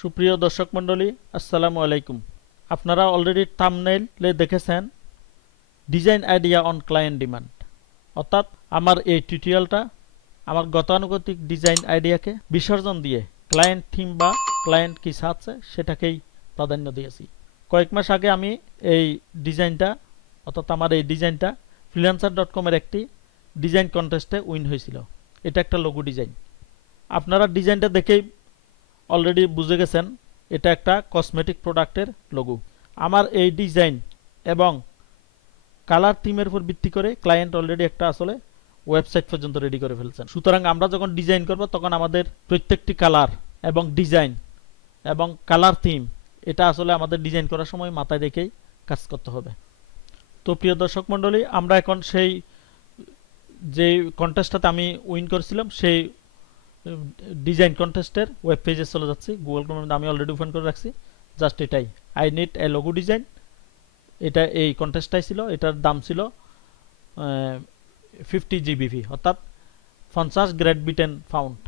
সুপ্রিয় দর্শক মণ্ডলী, আসসালামু আলাইকুম। আপনারা অলরেডি থাম্বনেইলে দেখেছেন design idea on client demand, অর্থাৎ আমার এই টিউটোরিয়ালটা আমার গতানুগতিক ডিজাইন আইডিয়াকে বিসর্জন দিয়ে ক্লায়েন্ট থিম বা ক্লায়েন্ট কি চাচ্ছে সেটাকেই প্রাধান্য দিয়েছি। কয়েক মাস আগে আমি এই ডিজাইনটা অর্থাৎ আমার এই ডিজাইনটা freelancer.com-এর একটি ডিজাইন কন্টেস্টে উইন হয়েছিল। এটা একটা লোগো ডিজাইন। আপনারা ডিজাইনটা দেখেই অলরেডি বুঝে গেছেন এটা একটা কসমেটিক প্রোডাক্টের লোগো। আমার এই ডিজাইন এবং কালার থিমের উপর ভিত্তি করে ক্লায়েন্ট অলরেডি একটা আসলে ওয়েবসাইট পর্যন্ত রেডি করে ফেলছেন। সুতরাং আমরা যখন ডিজাইন করব তখন আমাদের প্রত্যেকটি কালার এবং ডিজাইন এবং কালার থিম এটা আসলে আমাদের ডিজাইন করার সময় মাথায় রেখেই কাজ করতে হবে। তো প্রিয় দর্শক মণ্ডলী, আমরা এখন সেই যে কন্টেস্টটাতে আমি উইন করেছিলাম সেই ডিজাইন কন্টেস্টের ওয়েব পেজে চলে যাচ্ছি। গুগল ক্রোমে আমি অলরেডি ওপেন করে রাখছি। জাস্ট এটাই, I need a logo design. এটা এই কন্টেস্টটাই ছিল। এটার দাম ছিল 50 GBP, অর্থাৎ 50 গ্রেট ব্রিটেন পাউন্ড,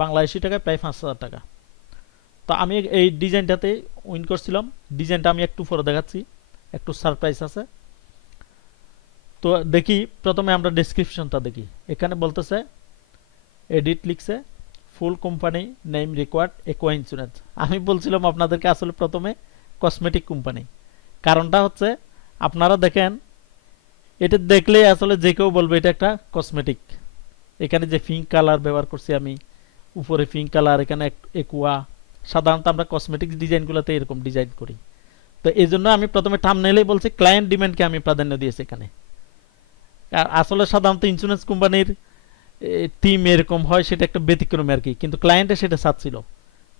বাংলাদেশি টাকায় প্রায় 5,000 টাকা। তো আমি এই ডিজাইনটাতে উইন করছিলাম। ডিজাইনটা আমি একটু পরে দেখাচ্ছি, একটু সারপ্রাইজ আছে। তো দেখি, প্রথমে আমরা ডেসক্রিপশনটা দেখি। এখানে বলতেছে এডিট লিখছে ফুল কোম্পানি নেম রিকোয়ার্ড একোয়া ইন্স্যুরেন্স। আমি বলছিলাম আপনাদেরকে আসলে প্রথমে কসমেটিক কোম্পানি। কারণটা হচ্ছে আপনারা দেখেন এটা দেখলেই আসলে যে কেউ বলবে এটা একটা কসমেটিক। এখানে যে পিঙ্ক কালার ব্যবহার করছি আমি, উপরে পিঙ্ক কালার, এখানে একোয়া। সাধারণত আমরা কসমেটিক ডিজাইনগুলোতে এরকম ডিজাইন করি। তো এই জন্য আমি প্রথমে থাম্বনেইলেই বলছি ক্লায়েন্ট ডিমান্ডকে আমি প্রাধান্য দিয়েছি এখানে। আসলে সাধারণত ইন্স্যুরেন্স কোম্পানির থিম এরকম হয়, সেটা একটা ব্যতিক্রম আর কি, কিন্তু ক্লায়েন্টে সেটা চাচ্ছিল।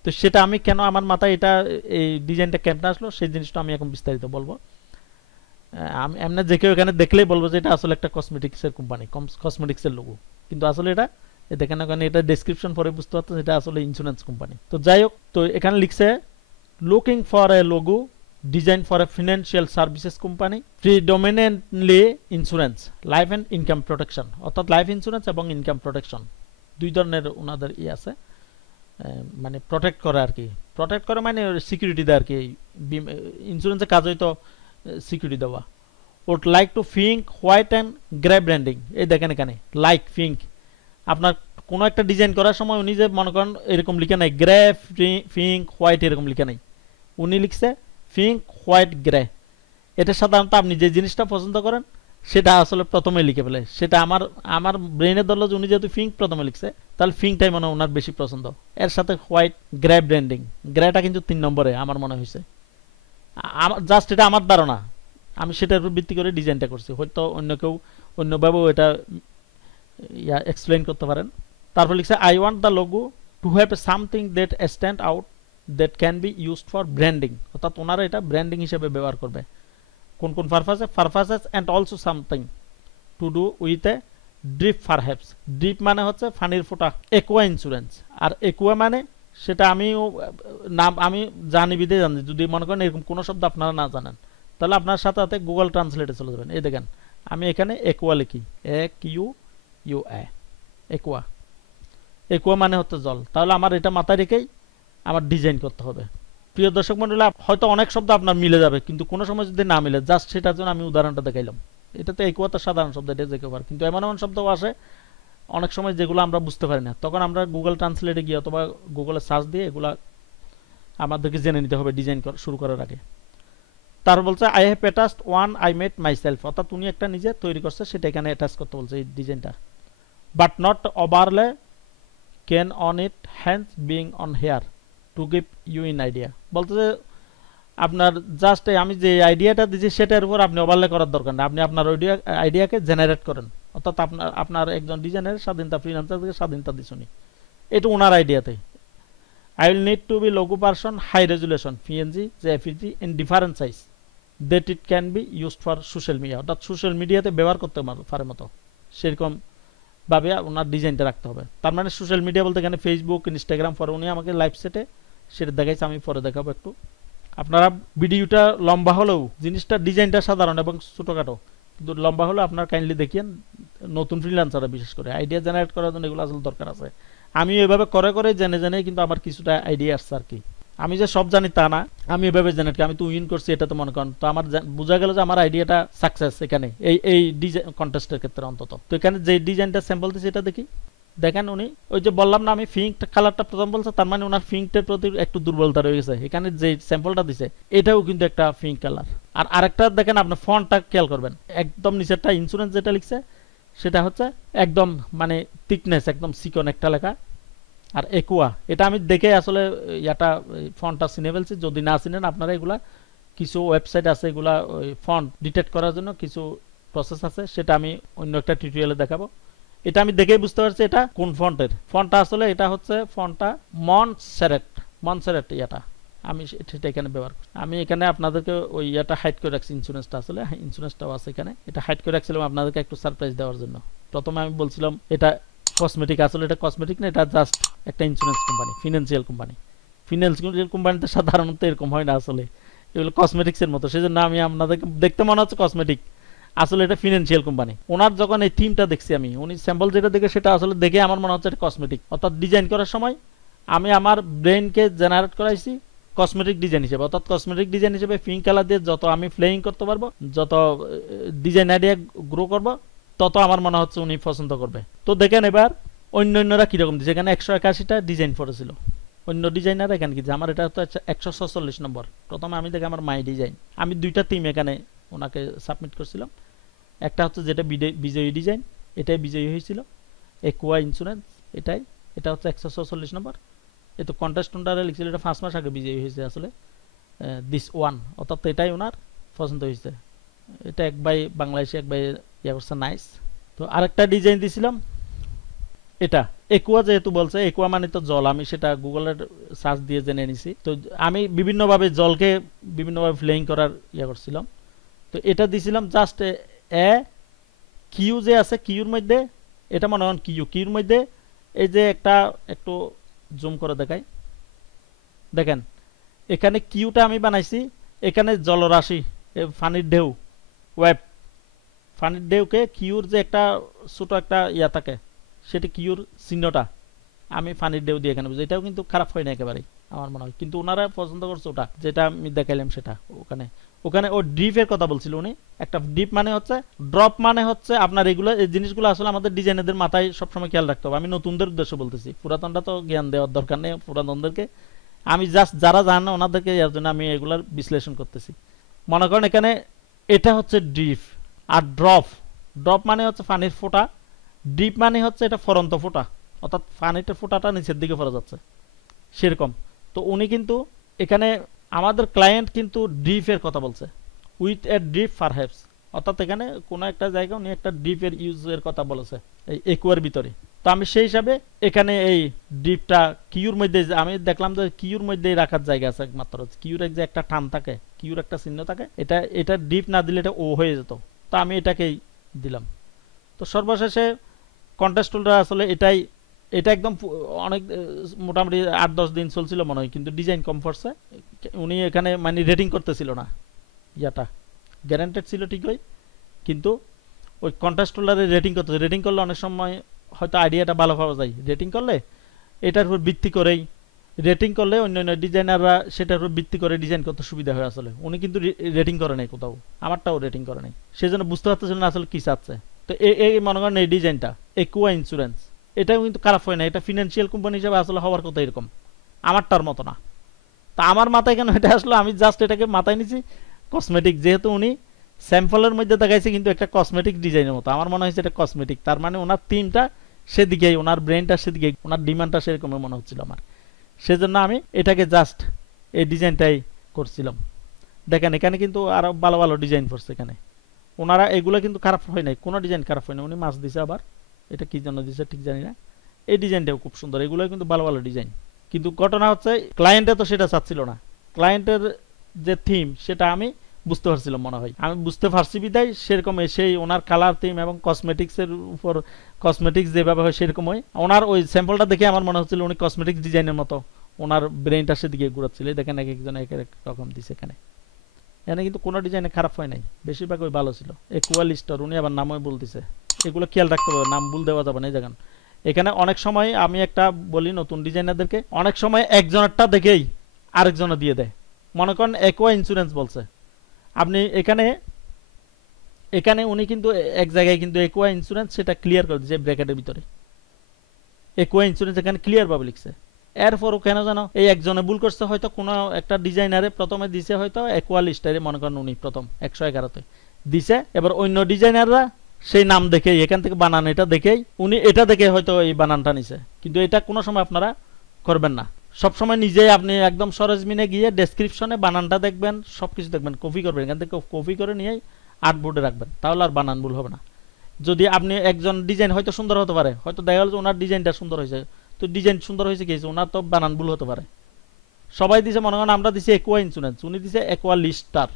তো সেটা আমি কেন আমার মাথায় এটা এই ডিজাইনটা কেমন আসলো সেই জিনিসটা আমি এখন বিস্তারিত বলবো। আমি এমনি যে কেউ এখানে দেখলেই বলবো যে এটা আসলে একটা কসমেটিক্সের কোম্পানি, কসমেটিক্সের লোগো, কিন্তু আসলে এটা দেখেন ওখানে এটা ডেসক্রিপশন পরে বুঝতে পারতেন এটা আসলে ইন্স্যুরেন্স কোম্পানি। তো যাই হোক, তো এখানে লিখছে looking for a logo design for a financial services company predominantly insurance life and income protection, অর্থাৎ লাইফ ইন্স্যুরেন্স এবং ইনকাম প্রোটেকশন দুই ধরনের ওনাদের আছে, মানে প্রোটেক্ট করে আর কি। প্রোটেক্ট করে মানে সিকিউরিটি দেয় আর কি। ইন্স্যুরেন্সের কাজ হয়তো সিকিউরিটি দেওয়া। Would like to pink white and grey branding. এই দেখেন এখানে লাইক পিঙ্ক। আপনার কোনো একটা ডিজাইন করার সময় উনি যে মনে করেন এরকম লিখে নাই গ্রে পিঙ্ক হোয়াইট এরকম লিখে নাই, উনি লিখছে পিঙ্ক হোয়াইট গ্রে। এটা সাধারণত আপনি যে জিনিসটা পছন্দ করেন সেটা আসলে প্রথমে লিখে ফেলে। সেটা আমার ব্রেনে ধরলো যে উনি যেহেতু পিঙ্ক প্রথমে লিখছে তাহলে পিঙ্কটাই মনে হয় ওনার বেশি পছন্দ। এর সাথে হোয়াইট গ্রে ব্র্যান্ডিং, গ্রেটা কিন্তু 3 নম্বরে আমার মনে হয়েছে। জাস্ট এটা আমার ধারণা, আমি সেটার উপর ভিত্তি করে ডিজাইনটা করছি। হয়তো অন্য কেউ অন্যভাবেও এটা এক্সপ্লেইন করতে পারেন। তারপর লিখছে I want the logo to have something that stand out that can be used for branding, অর্থাৎ ওনারা এটা ব্র্যান্ডিং হিসেবে ব্যবহার করবে। কোন কোন purposes and also something to do with a drip perhaps. Drip মানে হচ্ছে পানির ফোঁটা। একোয়া ইন্স্যুরেন্স, আর একোয়া মানে সেটা আমি জানি বিদে জানি। যদি মনে করেন এরকম কোনো শব্দ আপনারা না জানেন তাহলে আপনার সাথে সাথে গুগল ট্রান্সলেটে চলে যাবেন। এই দেখেন আমি এখানে একোয়া লিখি, AQUA, একোয়া। একোয়া মানে হচ্ছে জল। তাহলে আমার এটা মাথায় রেখেই আমার ডিজাইন করতে হবে। প্রিয় দর্শক মণ্ডলী, হয়তো অনেক শব্দ আপনার মিলে যাবে, কিন্তু কোনো সময় যদি না মিলে জাস্ট সেটার জন্য আমি উদাহরণটা দেখাইলাম। এটা তো একোয়া তো সাধারণ শব্দ, এটা যে কেউ পারে, কিন্তু এমন এমন শব্দও আসে অনেক সময় যেগুলো আমরা বুঝতে পারি না। তখন আমরা গুগল ট্রান্সলেটে গিয়ে অথবা গুগলে সার্চ দিয়ে এগুলা আমাদেরকে জেনে নিতে হবে ডিজাইন শুরু করার আগে। তারপর বলছে I have attached one I made myself, অর্থাৎ উনি একটা নিজে তৈরি করছে সেটা এখানে অ্যাটাচ করতে বলছে এই ডিজাইনটা। But not overlay can on it hands being on here to give you in idea. বলতেছে আপনার জাস্ট আমি যে আইডিয়াটা দিচ্ছি সেটার উপর আপনি ওভারলে করার দরকার না, আপনি আপনার আইডিয়াকে জেনারেট করেন। অর্থাৎ আপনার একজন ডিজাইনের স্বাধীনতা, ফ্রিল্যান্সার থেকে স্বাধীনতা দিচ্ছি। এটা ওনার আইডিয়াতে। I will need to be logo version high resolution PNG JPG in different size that it can be used for social media, অর্থাৎ সোশ্যাল মিডিয়াতে ব্যবহার করতে পারে মতো সেরকম ভাবে ওনার ডিজাইনটা রাখতে হবে। তার মানে সোশ্যাল মিডিয়া বলতে এখানে ফেসবুক, ইনস্টাগ্রাম, পরে উনি আমাকে লাইভ সেটে সেটা দেখাইছে, আমি পরে দেখাবো একটু। আপনারা ভিডিওটা লম্বা হলেও জিনিসটা ডিজাইনটা সাধারণ এবং ছোটোখাটো, কিন্তু লম্বা হলেও আপনার কাইন্ডলি দেখিয়েন। নতুন ফ্রিল্যান্সাররা বিশেষ করে আইডিয়া জেনারেট করার জন্য এগুলো আসলে দরকার আছে। আমি এভাবে করে করে জেনে জেনে কিন্তু আমার কিছুটা আইডিয়া আসছে আর কি। আমি যে সব জানি তা না, আমি এভাবে জেনারেট করি, আমি তো উইন করছি এটা তো মনে করেন। তো আমার বোঝা গেল যে আমার আইডিয়াটা সাকসেস এখানে এই ডিজাইন কন্টেস্টের ক্ষেত্রে অন্তত। তো এখানে যে ডিজাইনটা স্যাম্পল দিয়েছে এটা দেখি, দেখেন উনি ওই যে বললাম না আমি পিঙ্ক কালারটা প্রথম বলছে, তার মানে ওনার পিঙ্কটার প্রতি একটু দুর্বলতা রয়ে গেছে। এখানে যে স্যাম্পলটা দিছে এটাও কিন্তু একটা পিঙ্ক কালার। আর আরেকটা দেখেন আপনি ফন্টটা খেয়াল করবেন, একদম নিচেরটা ইন্স্যুরেন্স যেটা লিখছে সেটা হচ্ছে একদম মানে থিকনেস একদম চিকন একটা লেখা। আর একুয়া এটা আমি দেখে আসলে ইয়াটা ফন্টটা চিনে ফেলছি। যদি না চিনেন আপনারা, এগুলা কিছু ওয়েবসাইট আছে এগুলা ফন্ট ডিটেক্ট করার জন্য কিছু প্রসেস আছে, সেটা আমি অন্য একটা টিউটোরিয়ালে দেখাবো। এটা আমি দেখেই বুঝতে পারছি এটা কোন ফন্টের। ফন্টটা আসলে এটা হচ্ছে ফন্টটা মনসেরেট ইয়াটা, আমি সেটা এখানে ব্যবহার করি। আমি এখানে আপনাদেরকে ওই ইয়াটা হাইড করে রাখছি, ইন্স্যুরেন্সটা আসলে ইন্স্যুরেন্সটাও আছে এখানে, এটা হাইড করে রাখছিলাম আপনাদেরকে একটু সারপ্রাইজ দেওয়ার জন্য। প্রথমে আমি বলছিলাম এটা কসমেটিক, আসলে এটা কসমেটিক না, এটা জাস্ট একটা insurance company, financial company. Financial কোম্পানিতে সাধারণত এরকম হয় না, আসলে এগুলো কসমেটিক্সের মতো, সেজন্য আমি আপনাদেরকে দেখতে মনে হচ্ছে কসমেটিক, আসলে এটা ফিনান্সিয়াল কোম্পানি। ওনার যখন এই থিমটা দেখছি আমি, উনি স্যাম্পল যেটা দেখে সেটা আসলে দেখে আমার মনে হচ্ছে এটা কসমেটিক। অর্থাৎ ডিজাইন করার সময় আমি আমার ব্রেনকে জেনারেট করাইছি কসমেটিক ডিজাইন হিসেবে, অর্থাৎ কসমেটিক ডিজাইন হিসেবে পিঙ্ক কালার দিয়ে যত আমি প্লেইং করতে পারবো, যত ডিজাইন আইডিয়া গ্রো করবো, তত আমার মনে হচ্ছে উনি পছন্দ করবে। তো দেখেন এবার অন্যরা কিরকম দিচ্ছে। এখানে 181টা ডিজাইন পড়েছিল, অন্য ডিজাইনার এখানে কি, আমার এটা হচ্ছে 146 নম্বর। প্রথমে আমি দেখি আমার মাই ডিজাইন, আমি দুইটা থিম এখানে ওনাকে সাবমিট করছিলাম। একটা হচ্ছে যেটা বিজয়ী ডিজাইন, এটাই বিজয়ী হয়েছিল, একুয়া ইন্স্যুরেন্স এটাই, এটা হচ্ছে 146 নম্বর। এ তো কন্টেস্ট ওনারা লিখছিল এটা 5 মাস আগে বিজয়ী হয়েছে আসলে, দিস ওয়ান, অর্থাৎ এটাই ওনার পছন্দ হয়েছে। এটা এক ভাই বাংলাদেশে এক ভাই ইয়া করছে, নাইস। তো আরেকটা ডিজাইন দিছিলাম এটা একুয়া, যেহেতু বলছে একুয়া মানে তো জল, আমি সেটা গুগলের সার্চ দিয়ে জেনে নিছি। তো আমি বিভিন্নভাবে জলকে বিভিন্নভাবে ফ্লেইং করার ইয়া করছিলাম। তো এটা দিছিলাম জাস্ট এ কিউ যে আছে, কিউর মধ্যে এটা মনে হয় কিউর মধ্যে এই যে একটা একটু জুম করে দেখাই, দেখেন এখানে কিউটা আমি বানাইছি, এখানে জলরাশি পানির ঢেউ, ওয়েব পানির ঢেউকে কিউর যে একটা ছোট একটা ইয়া থাকে সেটা কিউর চিহ্নটা আমি পানির ঢেউ দিয়ে এখানে বুঝি। এটাও কিন্তু খারাপ হয় না একেবারেই আমার মনে হয়, কিন্তু ওনারা পছন্দ করছে ওটা যেটা আমি দেখাইলাম সেটা। ওখানে ওখানে ও ড্রিপের কথা বলছিল উনি। একটা ডিপ মানে হচ্ছে, ড্রপ মানে হচ্ছে আপনার এগুলো এই জিনিসগুলো আসলে আমাদের ডিজাইনারদের মাথায় সবসময় খেয়াল রাখতে হবে। আমি নতুনদের উদ্দেশ্য বলতেছি, পুরাতনটা তো জ্ঞান দেওয়ার দরকার নেই পুরাতনদেরকে, আমি জাস্ট যারা জানে ওনাদেরকে এর জন্য আমি এগুলার বিশ্লেষণ করতেছি। মনে করেন এখানে এটা হচ্ছে ড্রিপ, আর ড্রপ মানে হচ্ছে পানির ফোঁটা, ডিপ মানে হচ্ছে এটা ফরন্ত ফোঁটা, অর্থাৎ পানিটার ফোঁটাটা নিচের দিকে পড়ে যাচ্ছে সেরকম। তো উনি কিন্তু এখানে আমাদের ক্লায়েন্ট কিন্তু ডিপের কথা বলছে, উইথ এ ডিপ পারহ্যাপস, অর্থাৎ এখানে কোনো একটা জায়গায় উনি একটা ডিপের ইউজের কথা বলেছে এই একুয়ার ভিতরে। তো আমি সেই হিসাবে এখানে এই ডিপটা কিউর মধ্যে, আমি দেখলাম যে কিউর মধ্যেই রাখার জায়গা আছে একমাত্র, কিউর যে একটা টান থাকে, কিউর একটা চিহ্ন থাকে, এটা ডিপ না দিলে এটা ও হয়ে যেত। তো আমি এটাকেই দিলাম। তো সর্বশেষে কন্টেস্টরা আসলে এটা একদম অনেক মোটামুটি 8-10 দিন চলছিল মনে হয়, কিন্তু ডিজাইন কম পড়ছে। উনি এখানে মানে রেটিং করতেছিল না, ইয়াটা গ্যারান্টেড ছিল ঠিকই, কিন্তু ওই কন্টেস্টলারে রেটিং করতে, রেটিং করলে অনেক সময় হয়তো আইডিয়াটা ভালো পাওয়া যায়। রেটিং করলে এটার উপর ভিত্তি করেই, রেটিং করলে অন্যান্য ডিজাইনাররা সেটার উপর ভিত্তি করে ডিজাইন করতে সুবিধা হয়। আসলে উনি কিন্তু রেটিং করে নাই কোথাও, আমারটাও রেটিং করে নাই, সেজন্য বুঝতে পারতেছিল না আসলে কি চাচ্ছে। তো এই মনে করেন এই ডিজাইনটা একুয়া ইন্স্যুরেন্স, এটাও কিন্তু খারাপ হয় না, এটা ফিনান্সিয়াল কোম্পানি হিসেবে আসলে হওয়ার কথা এরকম, আমারটার মতো না। তা আমার মাথায় কেন এটা আসলো, আমি জাস্ট এটাকে মাথায় নিছি কসমেটিক, যেহেতু উনি স্যাম্পলের মধ্যে দেখাইছে কিন্তু একটা কসমেটিক ডিজাইনের মতো, আমার মনে হয়েছে এটা কসমেটিক, তার মানে ওনার থিমটা সেদিকেই, ওনার ব্রেনটা সেদিকে, ওনার ডিমান্ডটা সেরকম মনে হচ্ছিল আমার, সেজন্য আমি এটাকে জাস্ট এই ডিজাইনটাই করছিলাম। দেখেন এখানে কিন্তু আরো ভালো ভালো ডিজাইন করছে এখানে ওনারা, এগুলো কিন্তু খারাপ হয় নাই, কোনো ডিজাইন খারাপ হয় না। উনি মাছ দিছে আবার, এটা কি জন্য দিছে ঠিক জানি না, এই ডিজাইনটাও খুব সুন্দর, এগুলো কিন্তু ভালো ভালো ডিজাইন। কিন্তু ঘটনা হচ্ছে ক্লায়েন্টে তো সেটা চাচ্ছিল না, ক্লায়েন্টের যে থিম সেটা আমি বুঝতে পারছিলাম, মনে হয় আমি বুঝতে পারছি বিদায় সেরকম সেই ওনার কালার থিম এবং কসমেটিক্সের উপর, কসমেটিক্স যেভাবে হয় সেরকম হয়। ওনার ওই স্যাম্পলটা দেখে আমার মনে হচ্ছিল উনি কসমেটিক্স ডিজাইনের মতো ওনার ব্রেনটা সেদিকে ঘুরাচ্ছিল। দেখেন এক একজন এক এক রকম দিছে এখানে, এখানে কিন্তু কোনো ডিজাইনে খারাপ হয় নাই, বেশিরভাগ ওই ভালো ছিল। একুয়া লিস্টার, উনি আবার নামও বলতেছে, এগুলো খেয়াল রাখতে হবে, নাম ভুল দেওয়া যাবে না। এই দেখেন এখানে অনেক সময় আমি একটা বলি নতুন ডিজাইনারদেরকে, অনেক সময় একজনেরটা দেখেই আরেকজনে দিয়ে দেয়। মনে করেন একোয়া ইন্স্যুরেন্স বলছে, আপনি এখানে এখানে উনি কিন্তু এক জায়গায় কিন্তু একোয়া ইন্স্যুরেন্স সেটা ক্লিয়ার করে দিচ্ছে ব্র্যাকেটের ভিতরে, একোয়া ইন্স্যুরেন্স এখানে ক্লিয়ার ভাবে লিখছে। এরপরও কেন জানো এই একজনে ভুল করছে, হয়তো কোনো একটা ডিজাইনারে প্রথমে দিছে হয়তো একোয়া লিস্টারে, মনে করেন উনি প্রথম 111তে দিছে, এবার অন্য ডিজাইনাররা সেই নাম দেখে এখান থেকে বানান এটা দেখেই উনি এটা দেখে হয়তো এই বানানটা নিছে, কিন্তু এটা কোনো সময় আপনারা করবেন না। সবসময় নিজেই আপনি একদম সরেজমিনে গিয়ে ডেসক্রিপশনে বানানটা দেখবেন, সবকিছু দেখবেন, কপি করবেন, এখান থেকে কপি করে নিয়েই আর্টবোর্ডে রাখবেন, তাহলে আর বানান ভুল হবে না। যদি আপনি একজন ডিজাইন হয়তো সুন্দর হতে পারে, হয়তো দেখা গেল যে ওনার ডিজাইনটা সুন্দর হয়েছে, তো ডিজাইন সুন্দর হয়েছে কি ওনার তো বানান ভুল হতে পারে। সবাই দিছে মনে করেন আমরা দিছি একোয়া ইন্স্যুরেন্স, উনি দিছে একোয়া লিস্টার,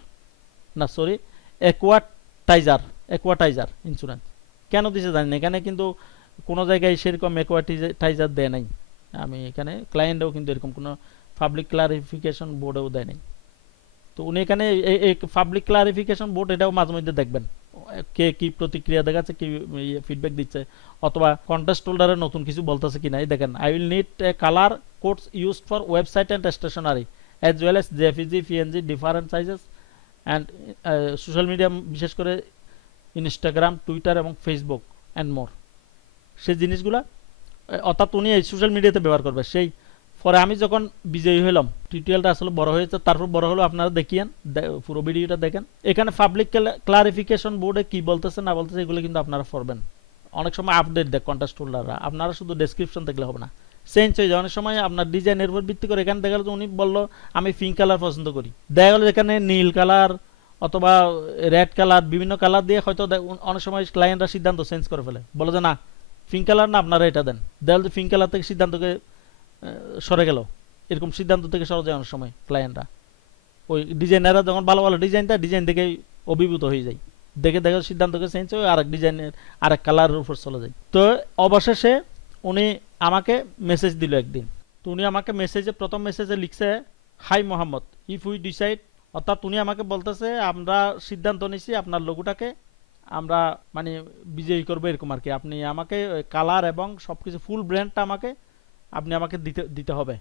না সরি একোয়াটাইজার, একোয়াটাইজার ইন্স্যুরেন্স। কেন দিছে জানি না, এখানে কিন্তু কোনো জায়গায় সেরকম একোয়াটাইজার দেয় নাই। আমি এখানে ক্লায়েন্টও কিন্তু এরকম কোনো পাবলিক ক্লারিফিকেশন বোর্ডেও দেয় নাই। তো উনি এখানে এই পাবলিক ক্লারিফিকেশন বোর্ড এটাও মাঝে মধ্যে দেখবেন, কে কি প্রতিক্রিয়া দেখাচ্ছে, কি ফিডব্যাক দিচ্ছে, অথবা কন্টেস্ট হোল্ডারে নতুন কিছু বলতেছে কিনা। এই দেখেন, I will need colour codes used for website and stationery as well as JPG PNG different sizes and social media, বিশেষ করে ইনস্টাগ্রাম, টুইটার এবং ফেসবুক অ্যান্ড মোর। সেই জিনিসগুলা অর্থাৎ উনি এই সোশ্যাল মিডিয়াতে ব্যবহার করবে। সেই পরে আমি যখন বিজয়ী হলাম, টিউটোরিয়ালটা আসলে বড় হয়েছে, তারপর বড় হলো, আপনারা দেখিয়েন, পুরো ভিডিওটা দেখেন। এখানে পাবলিক ক্লারিফিকেশন বোর্ডে কি বলতেছে না বলতেছে এগুলো কিন্তু আপনারা পড়বেন। অনেক সময় আপডেট দেয় কন্টেস্ট হোল্ডাররা, আপনারা শুধু ডেসক্রিপশন দেখলে হবে না, চেঞ্জ হয়ে যায় অনেক সময় আপনার ডিজাইনের উপর ভিত্তি করে। এখানে দেখা গেল উনি বললো আমি পিঙ্ক কালার পছন্দ করি, দেখা গেল এখানে নীল কালার অথবা রেড কালার, বিভিন্ন কালার দিয়ে হয়তো অনেক সময় ক্লায়েন্টরা সিদ্ধান্ত চেঞ্জ করে ফেলে, বলে যে না পিঙ্ক কালার না আপনারা এটা দেন, দেখা গেল পিঙ্ক কালার থেকে সিদ্ধান্তকে সরে গেল। এরকম সিদ্ধান্ত থেকে সরে যায় অনেক সময় ক্লায়েন্টরা, ওই ডিজাইনাররা যখন ভালো ভালো ডিজাইন দেয়, ডিজাইন দেখে অভিভূত হয়ে যায়, দেখে দেখে সিদ্ধান্তকে চেঞ্জ হয়ে আরেক ডিজাইনের আরেক কালারের উপর চলে যায়। তো অবশেষে উনি আমাকে মেসেজ দিল একদিন। তো উনি আমাকে মেসেজে প্রথম মেসেজে লিখছে, hi Mohammad, if we decide, অর্থাৎ উনি আমাকে বলতেছে আমরা সিদ্ধান্ত নিছি আপনার লোগোটাকে আমরা মানে বিজয়ী করবো এরকম আর কি। আপনি আমাকে কালার এবং সবকিছু ফুল ব্র্যান্ডটা আপনি আমাকে দিতে হবে,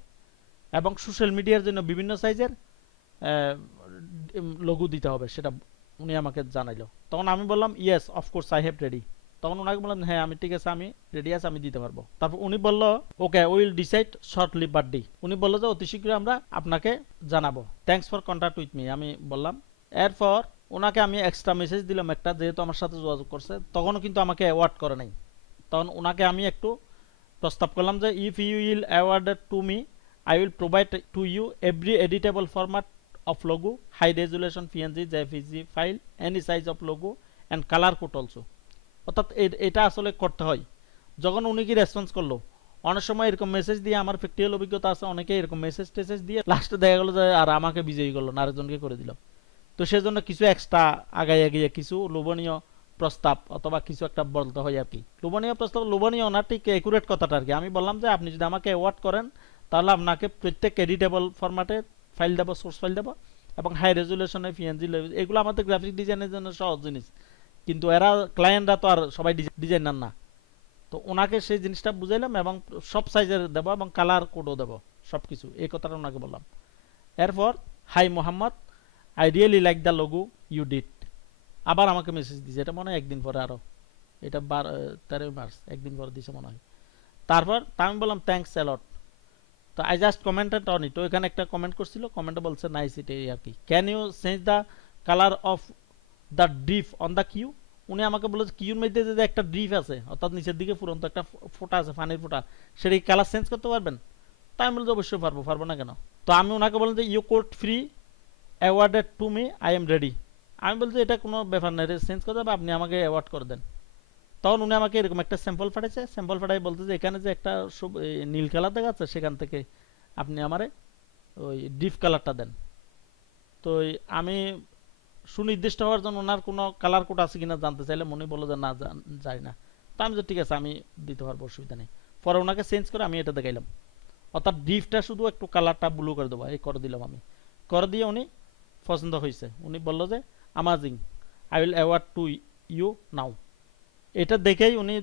এবং সোশ্যাল মিডিয়ার জন্য বিভিন্ন সাইজের লোগো দিতে হবে, সেটা উনি আমাকে জানাইলো। তখন আমি বললাম yes of course I have ready. তখন ওনাকে বললাম হ্যাঁ আমি ঠিক আছে, আমি রেডি আছি, আমি দিতে পারবো। তারপর উনি বললো okay will decide shortly birthday, উনি বললো যে অতি শীঘ্রই আমরা আপনাকে জানাবো, thanks for contact with me, আমি বললাম। এরপর ওনাকে আমি এক্সট্রা মেসেজ দিলাম একটা, যেহেতু আমার সাথে যোগাযোগ করছে, তখনও কিন্তু আমাকে অ্যাওয়ার্ড করে নাই। তখন ওনাকে আমি একটু প্রস্তাব করলাম যে if you will awarded to me I will provide to you every editable format of logo, high resolution PNG, JPG file, any size of logo and color code also। অর্থাৎ এটা আসলে করতে হয়। যখন উনি কি রেসপন্স করলো, অনেক সময় এরকম মেসেজ দিয়ে, আমার প্র্যাকটিক্যাল অভিজ্ঞতা আছে, অনেকে এরকম মেসেজ টেসেজ দিয়ে লাস্টে দেখা গেলো যে আর আমাকে বিজয়ী করলো না, আরেকজনকে করে দিল। তো সেজন্য কিছু এক্সট্রা আগাইয়া গিয়ে কিছু লোভনীয় প্রস্তাব অথবা কিছু একটা বলতে হয় আর কি। লোভনীয় প্রস্তাব, লোভনীয় না ঠিক একুরেট কথাটা আর কি। আমি বললাম যে আপনি যদি আমাকে অ্যাওয়ার্ড করেন তাহলে আপনাকে প্রত্যেক এডিটেবল ফরম্যাটের ফাইল দেবো, সোর্স ফাইল দেবো, এবং হাই রেজুলেশনে পিএনজি, এগুলো আমাদের গ্রাফিক ডিজাইনের জন্য সহজ জিনিস, কিন্তু এরা ক্লায়েন্টরা তো আর সবাই ডিজাইনার না। তো ওনাকে সেই জিনিসটা বুঝাইলাম, এবং সব সাইজের দেবো এবং কালার কোডও দেবো, সব কিছু এই কথাটা ওনাকে বললাম। এরপর hi Mohammad, I really like the logo you did, আবার আমাকে মেসেজ দিয়েছে, এটা মনে হয় একদিন পরে, আরও এটা 13 মার্চ, একদিন পরে দিয়েছে মনে হয়। তারপর আমি বললাম থ্যাঙ্কস অ্যালট। তো I just commented on it, ওইখানে একটা কমেন্ট করছিল, কমেন্টে বলছে নাইস ইট আর কি, can you change the colour of the drip on the Q. উনি আমাকে বলেছে কিউর মধ্যে যে একটা ড্রিপ আছে, অর্থাৎ নিচের দিকে ফুরন্ত একটা ফোঁটা আছে, পানির ফোঁটা, সেটা কালার চেঞ্জ করতে পারবেন? তাই আমি বলছি অবশ্যই পারবো, পারবো না কেন। তো আমি ওনাকে বললাম যে you code free awarded to me, I am ready. আমি বলছি এটা কোনো ব্যাপার না, চেঞ্জ করতে হবে, আপনি আমাকে অ্যাওয়ার্ড করে দেন। তখন উনি আমাকে এরকম একটা স্যাম্পল পাঠাইছে, স্যাম্পল পাঠাই বলতে যে এখানে যে একটা নীল কালার দেখা যাচ্ছে, সেখান থেকে আপনি আমারে ওই ডিপ কালারটা দেন। তো আমি সুনির্দিষ্ট হওয়ার জন্য ওনার কোনো কালার কোড আছে কিনা জানতে চাইলে মনে বললো যে না যাই না। তো আমি যে ঠিক আছে আমি দিতে পারবো, অসুবিধা নেই। পরে ওনাকে চেঞ্জ করে আমি এটা দেখাইলাম, অর্থাৎ ডিপটা শুধু একটু কালারটা ব্লু করে দেবো, এই করে দিলাম আমি। করে দিয়ে উনি পছন্দ হয়েছে, উনি বললো যে amazing, I will award to you now. এটা দেখেই উনি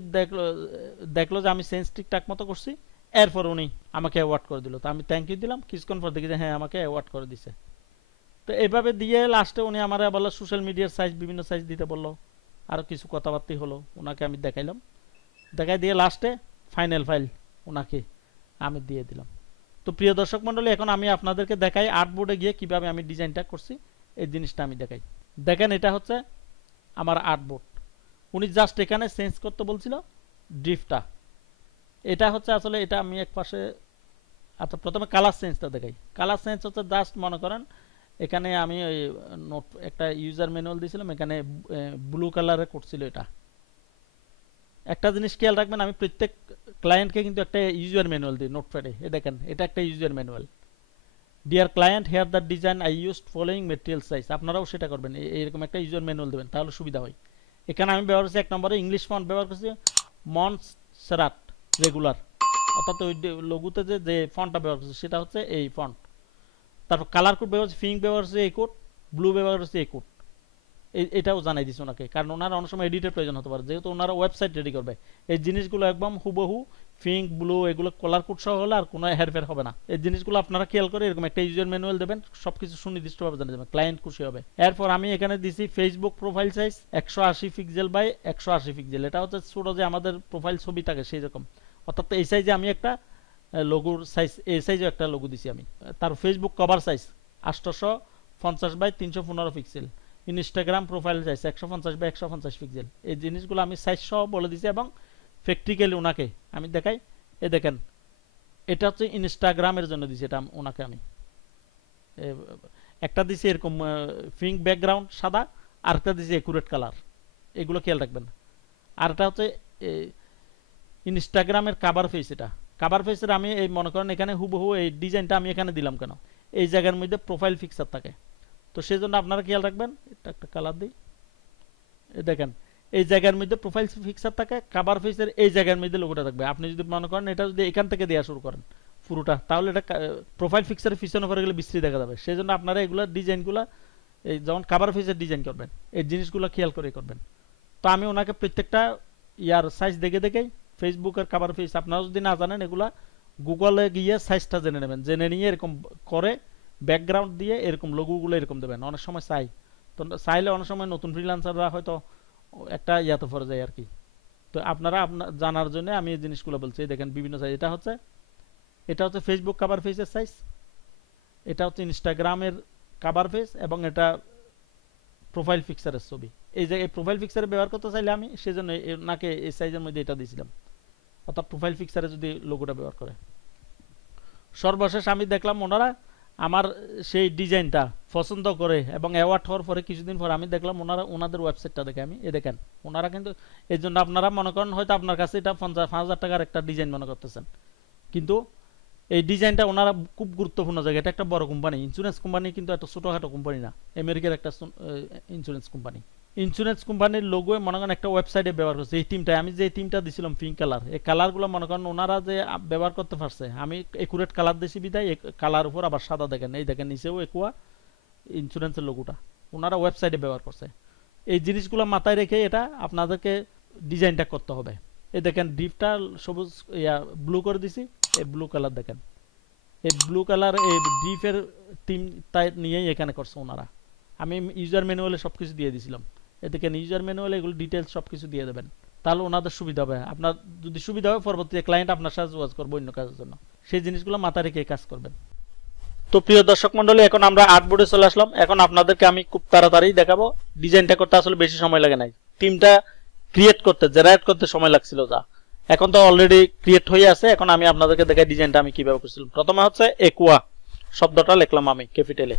দেখলো যে আমি চেঞ্জ ঠিকঠাক মতো করছি, এরপর উনি আমাকে অ্যাওয়ার্ড করে দিল। তো আমি থ্যাংক ইউ দিলাম, কিছুক্ষণ পর দেখি যে হ্যাঁ আমাকে অ্যাওয়ার্ড করে দিছে। তো এইভাবে দিয়ে লাস্টে উনি আমার বললো সোশ্যাল মিডিয়ার সাইজ, বিভিন্ন সাইজ দিতে বললো, আরও কিছু কথাবার্তা হলো, ওনাকে আমি দেখাইলাম, দেখাই দিয়ে লাস্টে ফাইনাল ফাইল ওনাকে আমি দিয়ে দিলাম। তো প্রিয় দর্শক মণ্ডলী, এখন আমি আপনাদেরকে দেখাই আর্টবোর্ডে গিয়ে কিভাবে আমি ডিজাইনটা করছি, এই জিনিসটা আমি দেখাই। দেখেন এটা হচ্ছে আমার আর্টবোর্ড। উনি জাস্ট এখানে চেঞ্জ করতে বলছিল ড্রিফটটা। এটা হচ্ছে আসলে এটা আমি এক পাশে, আচ্ছা প্রথমে কালার চেঞ্জটা দেখাই। কালার চেঞ্জ হচ্ছে জাস্ট মনে করেন এখানে আমি ওই নোট একটা ইউজার ম্যানুয়াল দিয়েছিলাম, এখানে ব্লু কালারে করছিল। এটা একটা জিনিস খেয়াল রাখবেন, আমি প্রত্যেক ক্লায়েন্টকে কিন্তু একটা ইউজার ম্যানুয়াল দিই নোটপ্যাডে। এ দেখেন এটা একটা user manual. Dear client, here the design I used following material size. আপনারাও সেটা করবেন, এইরকম একটা ইউজার ম্যানুয়াল দেবেন, তাহলে সুবিধা হয়। এখানে আমি ব্যবহার করছি এক নম্বরে ইংলিশ ফন্ট ব্যবহার করছি মন্টসেরাট রেগুলার, অর্থাৎ ওই লঘুতে যে ফন্টটা ব্যবহার করছি সেটা হচ্ছে এই ফন্ট। তারপর কালার কোড ব্যবহার করছি, পিঙ্ক ব্যবহার করছি এই কোড, ব্লু ব্যবহার করছি এই কোড। এটাও জানাই দিচ্ছি ওনাকে, কারণ ওনারা অনেক সময় এডিটের প্রয়োজন হতে পারে, যেহেতু ওনারা ওয়েবসাইট রেডি করবে। এই জিনিসগুলো একদম হুবহু পিঙ্ক ব্লু এগুলো কালার কোড সহ হলে আর কোনো হেরফের হবে না। এই জিনিসগুলো আপনারা খেয়াল করে এরকম একটা ইউজার ম্যানুয়াল দেবেন, সবকিছু সুনির্দিষ্টভাবে জানিয়ে দেবেন, ক্লায়েন্ট খুশি হবে। এরপর আমি এখানে দিছি Facebook profile size 180 pixel by 180 pixel. এটা হচ্ছে ছোট যে আমাদের প্রোফাইল ছবি থাকে সেই রকম, অর্থাৎ এই সাইজে আমি একটা লোগোর সাইজ, এই সাইজে একটা লোগো দিছি আমি। তার Facebook cover size 850 by 315 pixel. Instagram profile size 150 by 150 pixel. এই জিনিসগুলো আমি সাইজ সহ বলে দিছি এবং প্র্যাকটিক্যালি ওনাকে আমি দেখাই। এ দেখেন এটা হচ্ছে ইনস্টাগ্রামের জন্য দিছি, এটা ওনাকে আমি একটা দিছি এরকম পিঙ্ক ব্যাকগ্রাউন্ড সাদা, আর একটা দিছি একুরেট কালার, এগুলো খেয়াল রাখবেন। আর এটা হচ্ছে ইনস্টাগ্রামের কাভার ফেস। এটা কাভার ফেসের আমি এই মনে করেন এখানে হুবহু এই ডিজাইনটা আমি এখানে দিলাম কেন, এই জায়গার মধ্যে প্রোফাইল পিকচার থাকে, তো সেই জন্য আপনারা খেয়াল রাখবেন। এটা একটা কালার দিই, দেখেন এই জায়গার মধ্যে প্রোফাইল পিকচার থাকে, কাভার ফেসের এই জায়গার মধ্যে লোগোটা থাকবে। আপনি যদি মনে করেন এটা যদি এখান থেকে দেওয়া শুরু করেন পুরোটা, তাহলে এটা প্রোফাইল পিকচারের পিছনে পরে গেলে বিশ্রী দেখা যাবে। সেই জন্য আপনারা এগুলো ডিজাইনগুলো এই যখন কাভার ফেসের ডিজাইন করবেন এই জিনিসগুলো খেয়াল করে করবেন। তো আমি ওনাকে প্রত্যেকটা ইয়ার সাইজ দেখে দেখেই ফেসবুকের কাভার ফেস, আপনারা যদি না জানেন এগুলা গুগলে গিয়ে সাইজটা জেনে নেবেন, জেনে নিয়ে এরকম করে ব্যাকগ্রাউন্ড দিয়ে এরকম লোগোগুলো এরকম দেবেন। অনেক সময় চাই, তো চাইলে অনেক সময় নতুন ফ্রিল্যান্সাররা হয়তো একটা ইয়াতে পড়ে যায় আর কি। তো আপনারা জানার জন্য আমি এই জিনিসগুলো বলছি। দেখেন বিভিন্ন সাইজ, এটা হচ্ছে ফেসবুক কাভার ফেসের সাইজ, এটা হচ্ছে ইনস্টাগ্রামের কাভার ফেস, এবং এটা প্রোফাইল পিকচারের ছবি। এই যে এই প্রোফাইল পিকচারে ব্যবহার করতে চাইলে আমি সেজন্য নাকে এই সাইজের মধ্যে এটা দিয়েছিলাম, অর্থাৎ প্রোফাইল পিকচারে যদি লোগোটা ব্যবহার করে। সর্বশেষ আমি দেখলাম ওনারা আমার সেই ডিজাইনটা পছন্দ করে, এবং অ্যাওয়ার্ড হওয়ার পরে কিছুদিন পর আমি দেখলাম ওনাদের ওয়েবসাইটটা দেখে আমি দেখেন ওনারা কিন্তু এই জন্য আপনারা মনে করেন হয়তো আপনার কাছে এটা 5,000 টাকার একটা ডিজাইন মনে করতেছেন, কিন্তু এই ডিজাইনটা ওনারা খুব গুরুত্বপূর্ণ জায়গা। এটা একটা বড় কোম্পানি, ইন্স্যুরেন্স কোম্পানি, কিন্তু একটা ছোটোখাটো কোম্পানি না, আমেরিকার একটা ইন্স্যুরেন্স কোম্পানি। ইন্স্যুরেন্স কোম্পানির লোগো মনে করেন একটা ওয়েবসাইটে ব্যবহার করছে। এই টিমটা আমি যে টিমটা দিছিলাম পিঙ্ক কালার, এই কালারগুলো মনে করেন ওনারা যে ব্যবহার করতে পারছে, আমি একুরেট কালার দিছি বিদায় এই কালার উপর আবার সাদা দেখেন, এই দেখেন নিচেও একুয়া ইন্স্যুরেন্সের লোগোটা ওনারা ওয়েবসাইটে ব্যবহার করছে। এই জিনিসগুলো মাথায় রেখে এটা আপনাদেরকে ডিজাইনটা করতে হবে। এই দেখেন ডিপটা সবুজ ব্লু করে দিছি, এই ব্লু কালার দেখেন, এই ব্লু কালার এই ডিপের টিম তাই নিয়েই এখানে করছে ওনারা। আমি ইউজার ম্যানুয়ালে সব কিছু দিয়ে দিয়েছিলাম, এদিকে ইউজার ম্যানুয়ালে এগুলো ডিটেলস সব কিছু দিয়ে দেবেন, তাহলে ওনাদের সুবিধা হবে। আপনার যদি সুবিধা হয় পরবর্তীতে ক্লায়েন্ট আপনার সাথে যোগাযোগ করবে অন্য কাজের জন্য, সেই জিনিসগুলো মাথায় রেখে কাজ করবেন। তো প্রিয় দর্শক মন্ডলী, এখন আমরা আর্টবোর্ডে চলে আসলাম। এখন আপনাদেরকে আমি খুব তাড়াতাড়ি দেখাবো। ডিজাইনটা করতে আসলে বেশি সময় লাগে নাই, টিমটা ক্রিয়েট করতে জেনারেট করতে সময় লাগছিল যা, এখন তো অলরেডি ক্রিয়েট হয়ে আছে। এখন আমি আপনাদেরকে দেখাই ডিজাইনটা আমি কিভাবে করছিলাম। প্রথমে হচ্ছে একুয়া শব্দটা লিখলাম আমি ক্যাপিটালে,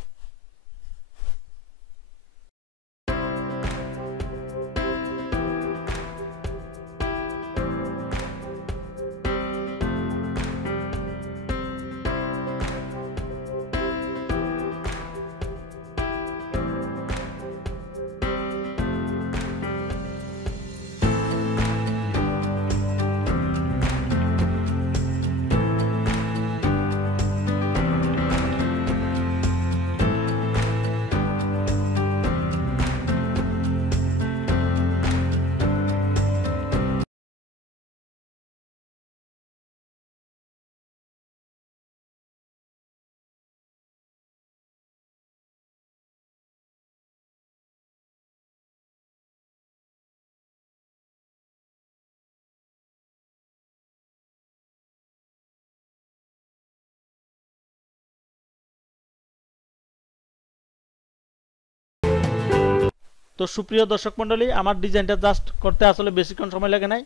তো সুপ্রিয় দর্শক মণ্ডলী, আমার ডিজাইনটা জাস্ট করতে আসলে বেশিক্ষণ সময় লাগে নাই,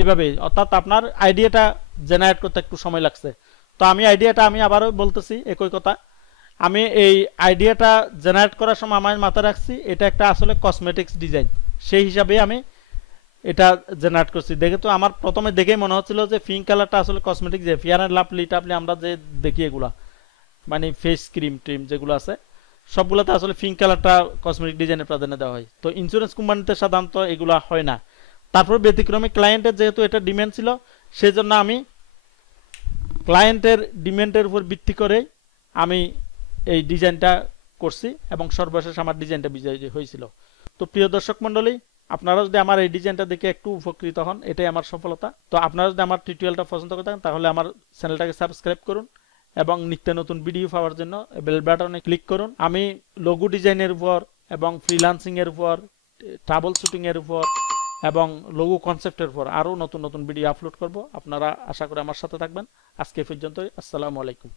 এভাবে অর্থাৎ আপনার আইডিয়াটা জেনারেট করতে একটু সময় লাগছে। তো আমি আইডিয়াটা আমি আবারও বলতেছি একই কথা, আমি এই আইডিয়াটা জেনারেট করার সময় আমার মাথায় রাখছি এটা একটা আসলে কসমেটিক্স ডিজাইন, সেই হিসাবে আমি এটা জেনারেট করছি। দেখে তো আমার প্রথমে দেখেই মনে হচ্ছিল যে পিঙ্ক কালারটা আসলে কসমেটিক, যে ফেয়ার অ্যান্ড লাভলি টাভলি আমরা যে দেখি এগুলা মানে ফেস ক্রিম ট্রিম যেগুলো আছে সবগুলোতে আসলে পিঙ্ক কালারটা কসমেটিক ডিজাইনের প্রাধান্য দেওয়া হয়। তো ইন্স্যুরেন্স কোম্পানিতে সাধারণত এগুলো হয় না। তারপর ব্যতিক্রমী ক্লায়েন্টের যেহেতু এটা ডিমান্ড ছিল, সেই জন্য আমি ক্লায়েন্টের ডিমান্ডের উপর ভিত্তি করে আমি এই ডিজাইনটা করছি এবং সর্বশেষ আমার ডিজাইনটা বিজয়ী হয়েছিল। তো প্রিয় দর্শক মণ্ডলী, আপনারা যদি আমার এই ডিজাইনটা দেখে একটু উপকৃত হন, এটাই আমার সফলতা। তো আপনারা যদি আমার টিউটোরিয়ালটা পছন্দ করে থাকেন তাহলে আমার চ্যানেলটাকে সাবস্ক্রাইব করুন এবং নিত্য নতুন ভিডিও পাওয়ার জন্য বেল বাটনে ক্লিক করুন। আমি লোগো ডিজাইনের উপর এবং ফ্রিল্যান্সিং এর উপর, ট্রাবল শুটিং এর উপর এবং লোগো কনসেপ্টের উপর আরও নতুন নতুন ভিডিও আপলোড করব। আপনারা আশা করি আমার সাথে থাকবেন। আজকে পর্যন্তই, আসসালামু আলাইকুম।